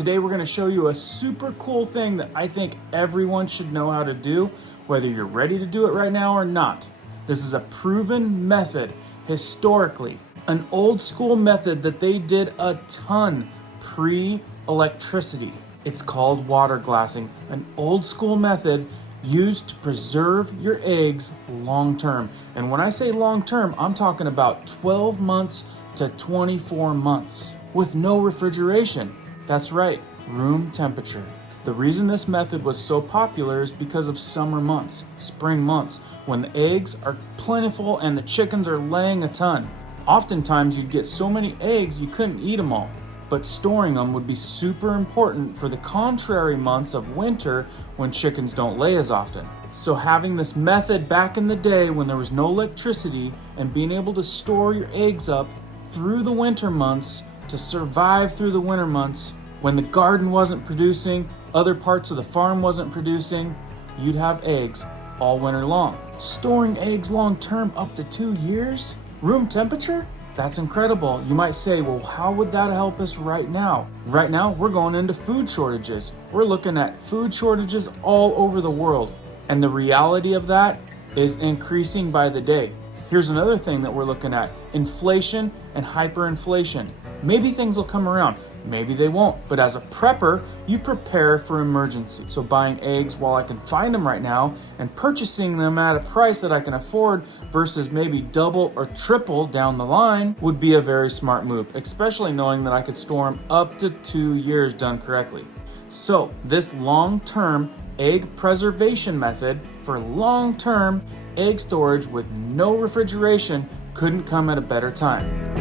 Today we're going to show you a super cool thing that I think everyone should know how to do, whether you're ready to do it right now or not. This is a proven method historically, an old school method that they did a ton pre-electricity. It's called water glassing, an old school method used to preserve your eggs long term. And when I say long term, I'm talking about 12 months to 24 months with no refrigeration. That's right, room temperature. The reason this method was so popular is because of summer months, spring months, when the eggs are plentiful and the chickens are laying a ton. Oftentimes you'd get so many eggs you couldn't eat them all, but storing them would be super important for the contrary months of winter when chickens don't lay as often. So having this method back in the day when there was no electricity and being able to store your eggs up through the winter months to survive through the winter months, when the garden wasn't producing, other parts of the farm wasn't producing, you'd have eggs all winter long. Storing eggs long term up to 2 years? Room temperature? That's incredible. You might say, well, how would that help us right now? Right now, we're going into food shortages. We're looking at food shortages all over the world. And the reality of that is increasing by the day. Here's another thing that we're looking at: inflation and hyperinflation. Maybe things will come around. Maybe they won't, but as a prepper, you prepare for emergency. So buying eggs while I can find them right now and purchasing them at a price that I can afford versus maybe double or triple down the line would be a very smart move, especially knowing that I could store them up to 2 years done correctly. So this long-term egg preservation method for long-term egg storage with no refrigeration couldn't come at a better time.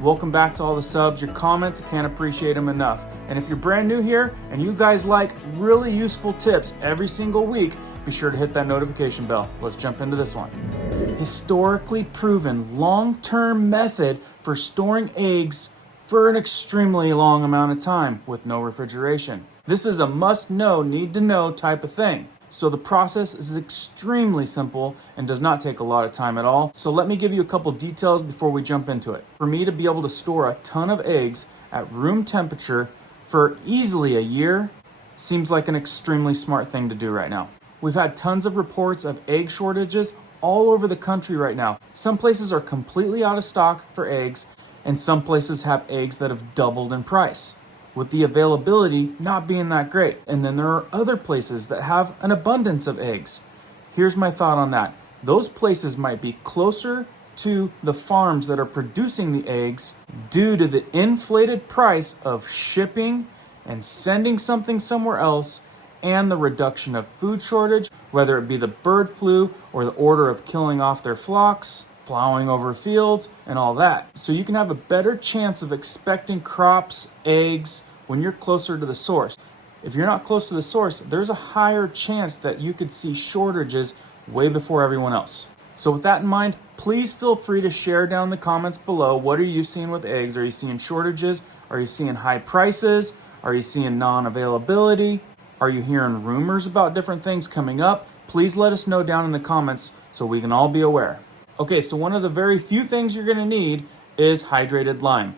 Welcome back to all the subs. Your comments, I can't appreciate them enough. And if you're brand new here and you guys like really useful tips every single week, be sure to hit that notification bell. Let's jump into this one. Historically proven long-term method for storing eggs for an extremely long amount of time with no refrigeration. This is a must-know, need-to-know type of thing. So the process is extremely simple and does not take a lot of time at all. So let me give you a couple details before we jump into it. For me to be able to store a ton of eggs at room temperature for easily a year seems like an extremely smart thing to do right now. We've had tons of reports of egg shortages all over the country right now. Some places are completely out of stock for eggs, and some places have eggs that have doubled in price, with the availability not being that great. And then there are other places that have an abundance of eggs. Here's my thought on that. Those places might be closer to the farms that are producing the eggs due to the inflated price of shipping and sending something somewhere else, and the reduction of food shortage, whether it be the bird flu or the order of killing off their flocks, plowing over fields, and all that. So you can have a better chance of expecting crops, eggs, when you're closer to the source. If you're not close to the source, there's a higher chance that you could see shortages way before everyone else. So with that in mind, please feel free to share down in the comments below. What are you seeing with eggs? Are you seeing shortages? Are you seeing high prices? Are you seeing non-availability? Are you hearing rumors about different things coming up? Please let us know down in the comments so we can all be aware. Okay, so one of the very few things you're going to need is hydrated lime.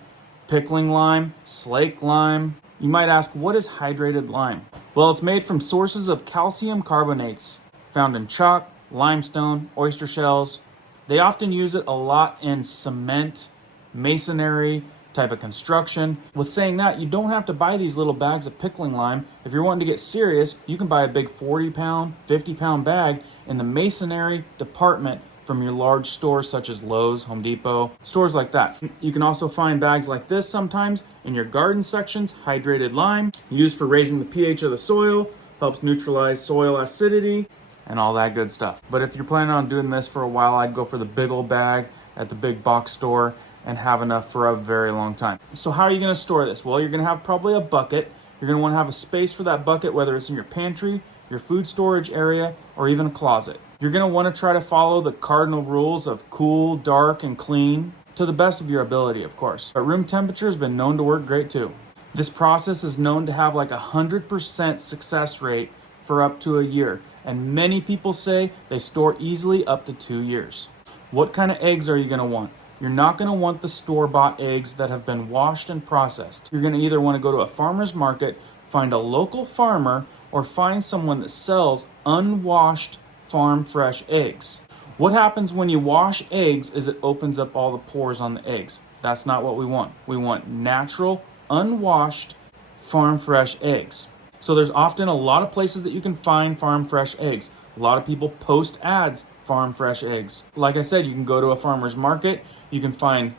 Pickling lime, slake lime. You might ask, what is hydrated lime? Well, it's made from sources of calcium carbonates found in chalk, limestone, oyster shells. They often use it a lot in cement, masonry type of construction. With saying that, you don't have to buy these little bags of pickling lime. If you're wanting to get serious, you can buy a big 40-pound, 50-pound bag in the masonry department from your large stores such as Lowe's, Home Depot, stores like that. You can also find bags like this sometimes in your garden sections. Hydrated lime, used for raising the pH of the soil, helps neutralize soil acidity, and all that good stuff. But if you're planning on doing this for a while, I'd go for the big old bag at the big box store and have enough for a very long time. So how are you going to store this? Well, you're going to have probably a bucket. You're going to want to have a space for that bucket, whether it's in your pantry, your food storage area, or even a closet. You're going to want to try to follow the cardinal rules of cool, dark, and clean to the best of your ability, of course. But room temperature has been known to work great too. This process is known to have like 100% success rate for up to a year, and many people say they store easily up to 2 years. What kind of eggs are you going to want? You're not going to want the store-bought eggs that have been washed and processed. You're going to either want to go to a farmer's market, find a local farmer, or find someone that sells unwashed farm fresh eggs. What happens when you wash eggs is it opens up all the pores on the eggs. That's not what we want. We want natural, unwashed, farm fresh eggs. So there's often a lot of places that you can find farm fresh eggs. A lot of people post ads farm fresh eggs. Like I said, you can go to a farmer's market, you can find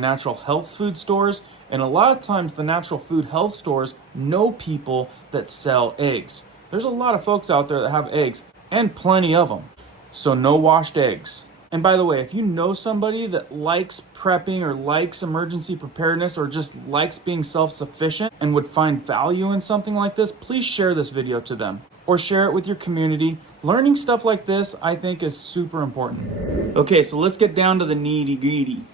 natural health food stores, and a lot of times the natural food health stores know people that sell eggs. There's a lot of folks out there that have eggs, and plenty of them. So no washed eggs. And by the way, if you know somebody that likes prepping or likes emergency preparedness or just likes being self-sufficient and would find value in something like this, please share this video to them or share it with your community. Learning stuff like this, I think, is super important. Okay, so let's get down to the nitty-gritty.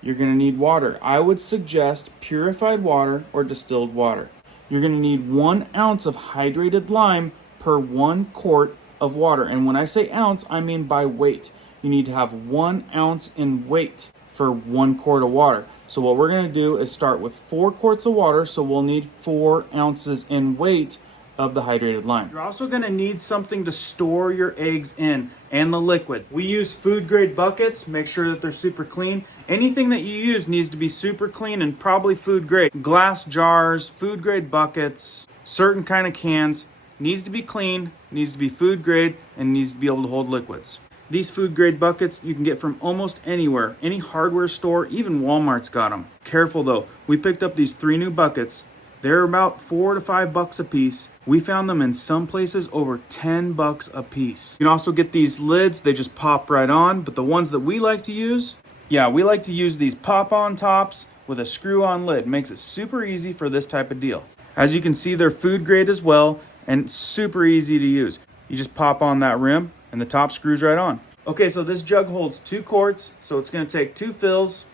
You're gonna need water. I would suggest purified water or distilled water. You're gonna need 1 ounce of hydrated lime per 1 quart of water. And when I say ounce, I mean by weight. You need to have 1 ounce in weight for 1 quart of water. So what we're gonna do is start with 4 quarts of water, so we'll need 4 ounces in weight of the hydrated lime. You're also gonna need something to store your eggs in and the liquid. We use food grade buckets, make sure that they're super clean. Anything that you use needs to be super clean and probably food grade. Glass jars, food grade buckets, certain kind of cans, needs to be clean, needs to be food grade, and needs to be able to hold liquids. These food grade buckets you can get from almost anywhere, any hardware store, even Walmart's got them. Careful though, we picked up these 3 new buckets. They're about $4 to $5 a piece. We found them in some places over $10 a piece. You can also get these lids, they just pop right on, but the ones that we like to use, we like to use these pop-on tops with a screw-on lid. Makes it super easy for this type of deal. As you can see, they're food grade as well and super easy to use. You just pop on that rim and the top screws right on. Okay, so this jug holds 2 quarts, so it's gonna take 2 fills.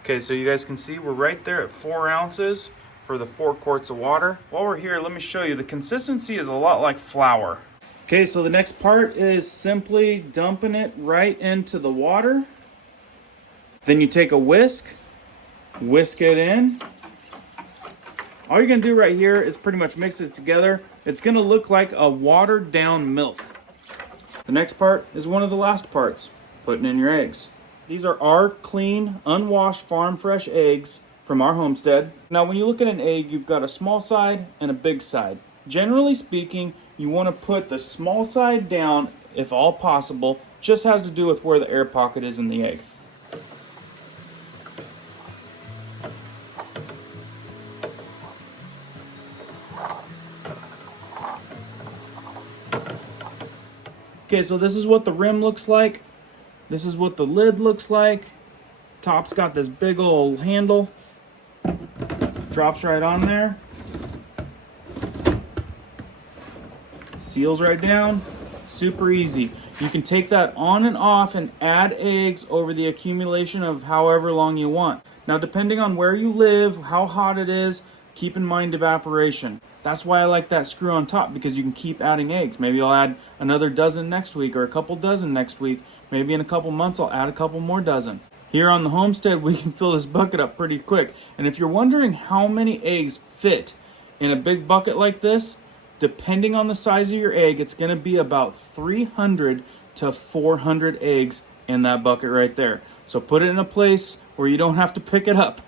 Okay, so you guys can see we're right there at 4 ounces for the 4 quarts of water. While we're here, let me show you. The consistency is a lot like flour. Okay, so the next part is simply dumping it right into the water. Then you take a whisk it in. All you're gonna do right here is pretty much mix it together. It's gonna look like a watered down milk. The next part is one of the last parts, putting in your eggs. These are our clean, unwashed, farm fresh eggs from our homestead. Now, when you look at an egg, you've got a small side and a big side. Generally speaking, you want to put the small side down if all possible. Just has to do with where the air pocket is in the egg. Okay, so this is what the rim looks like. This is what the lid looks like. Top's got this big old handle. Drops right on there. Seals right down. Super easy. You can take that on and off and add eggs over the accumulation of however long you want. Now, depending on where you live, how hot it is, keep in mind evaporation. That's why I like that screw on top, because you can keep adding eggs. Maybe I'll add another dozen next week or a couple dozen next week. Maybe in a couple months I'll add a couple more dozen. Here on the homestead, we can fill this bucket up pretty quick. And if you're wondering how many eggs fit in a big bucket like this, depending on the size of your egg, it's going to be about 300 to 400 eggs in that bucket right there. So put it in a place where you don't have to pick it up.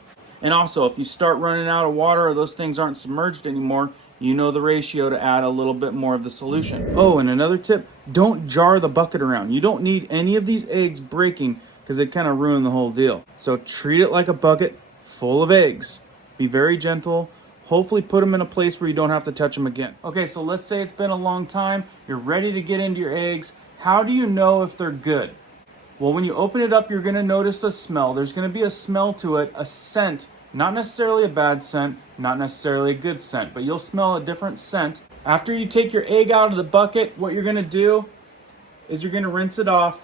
And also, if you start running out of water or those things aren't submerged anymore, you know the ratio to add a little bit more of the solution. Oh, and another tip, don't jar the bucket around. You don't need any of these eggs breaking because they kind of ruin the whole deal. So treat it like a bucket full of eggs. Be very gentle. Hopefully put them in a place where you don't have to touch them again. Okay, so let's say it's been a long time. You're ready to get into your eggs. How do you know if they're good? Well, when you open it up, you're going to notice a smell. There's going to be a smell to it, a scent Not necessarily a bad scent, not necessarily a good scent, but you'll smell a different scent. After you take your egg out of the bucket, what you're gonna do is you're gonna rinse it off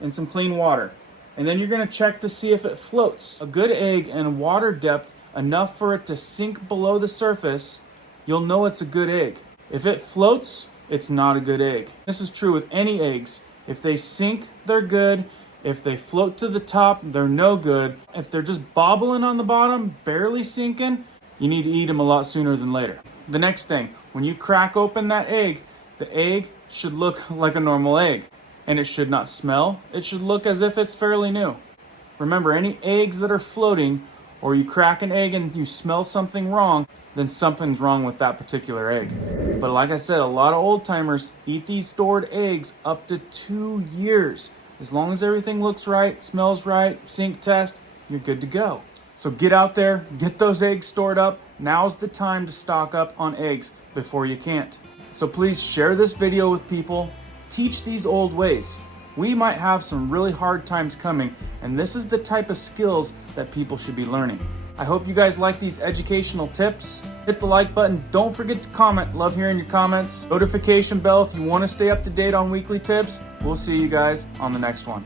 in some clean water. And then you're gonna check to see if it floats. A good egg in water depth enough for it to sink below the surface, you'll know it's a good egg. If it floats, it's not a good egg. This is true with any eggs. If they sink, they're good. If they float to the top, they're no good. If they're just bobbling on the bottom, barely sinking, you need to eat them a lot sooner than later. The next thing, when you crack open that egg, the egg should look like a normal egg. And it should not smell. It should look as if it's fairly new. Remember, any eggs that are floating, or you crack an egg and you smell something wrong, then something's wrong with that particular egg. But like I said, a lot of old timers eat these stored eggs up to 2 years. As long as everything looks right, smells right, sink test, you're good to go. So get out there, get those eggs stored up. Now's the time to stock up on eggs before you can't. So please share this video with people. Teach these old ways. We might have some really hard times coming, and this is the type of skills that people should be learning. I hope you guys like these educational tips. Hit the like button. Don't forget to comment. Love hearing your comments. Notification bell if you want to stay up to date on weekly tips. We'll see you guys on the next one.